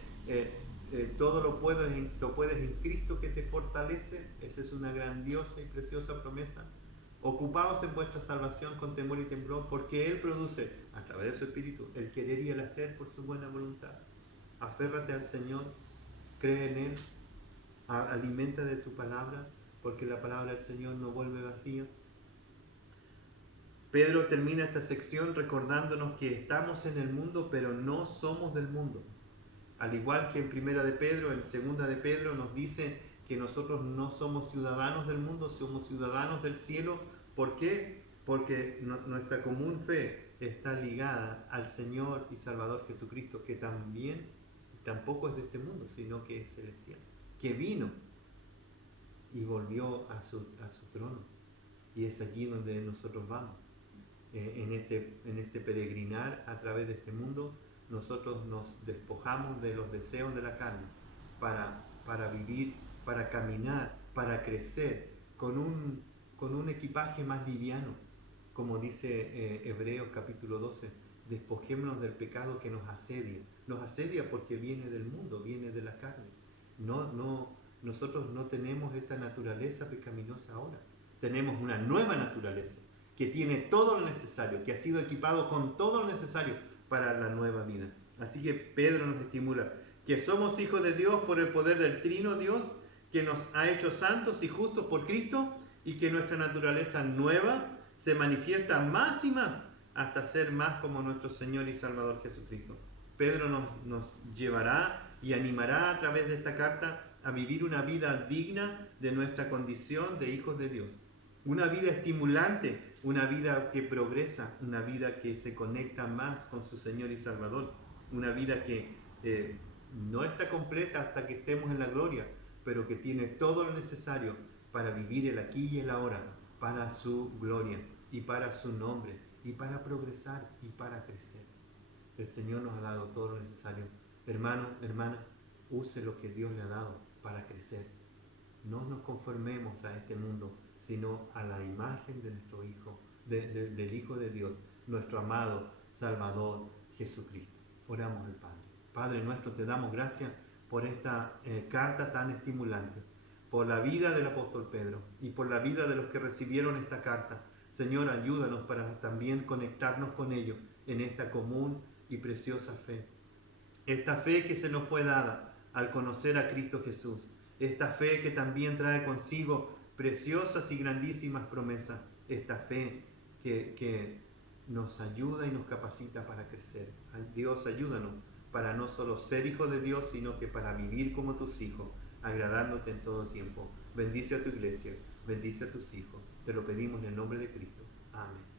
todo lo puedes en Cristo que te fortalece. Esa es una grandiosa y preciosa promesa. Ocupaos en vuestra salvación con temor y temblor, porque Él produce, a través de su Espíritu, el querer y el hacer por su buena voluntad. Aférrate al Señor, cree en Él, alimenta de tu palabra, porque la palabra del Señor no vuelve vacía. Pedro termina esta sección recordándonos que estamos en el mundo, pero no somos del mundo. Al igual que en Primera de Pedro, en Segunda de Pedro nos dice que nosotros no somos ciudadanos del mundo, somos ciudadanos del cielo. ¿Por qué? Porque nuestra común fe está ligada al Señor y Salvador Jesucristo, que tampoco es de este mundo, sino que es celestial, que vino y volvió a su trono. Y es allí donde nosotros vamos. En este peregrinar a través de este mundo, nosotros nos despojamos de los deseos de la carne para vivir, para caminar, para crecer con un equipaje más liviano, como dice Hebreos capítulo 12, despojémonos del pecado que nos asedia. Nos asedia porque viene del mundo, viene de la carne. Nosotros no tenemos esta naturaleza pecaminosa ahora. Tenemos una nueva naturaleza que tiene todo lo necesario, que ha sido equipado con todo lo necesario para la nueva vida. Así que Pedro nos estimula que somos hijos de Dios por el poder del Trino Dios, que nos ha hecho santos y justos por Cristo, y que nuestra naturaleza nueva se manifiesta más y más hasta ser más como nuestro Señor y Salvador Jesucristo. Pedro nos llevará y animará a través de esta carta a vivir una vida digna de nuestra condición de hijos de Dios. Una vida estimulante, una vida que progresa, una vida que se conecta más con su Señor y Salvador, una vida que no está completa hasta que estemos en la gloria, pero que tiene todo lo necesario para vivir el aquí y el ahora, para su gloria y para su nombre, y para progresar y para crecer. El Señor nos ha dado todo lo necesario. Hermano, hermana, use lo que Dios le ha dado para crecer. No nos conformemos a este mundo, sino a la imagen de nuestro Hijo, del Hijo de Dios, nuestro amado Salvador Jesucristo. Oramos al Padre. Padre nuestro, te damos gracias por esta carta tan estimulante, por la vida del apóstol Pedro y por la vida de los que recibieron esta carta. Señor, ayúdanos para también conectarnos con ellos en esta común y preciosa fe. Esta fe que se nos fue dada al conocer a Cristo Jesús. Esta fe que también trae consigo preciosas y grandísimas promesas. Esta fe que nos ayuda y nos capacita para crecer. Dios, ayúdanos para no solo ser hijos de Dios, sino que para vivir como tus hijos, agradándote en todo tiempo. Bendice a tu iglesia, bendice a tus hijos. Te lo pedimos en el nombre de Cristo. Amén.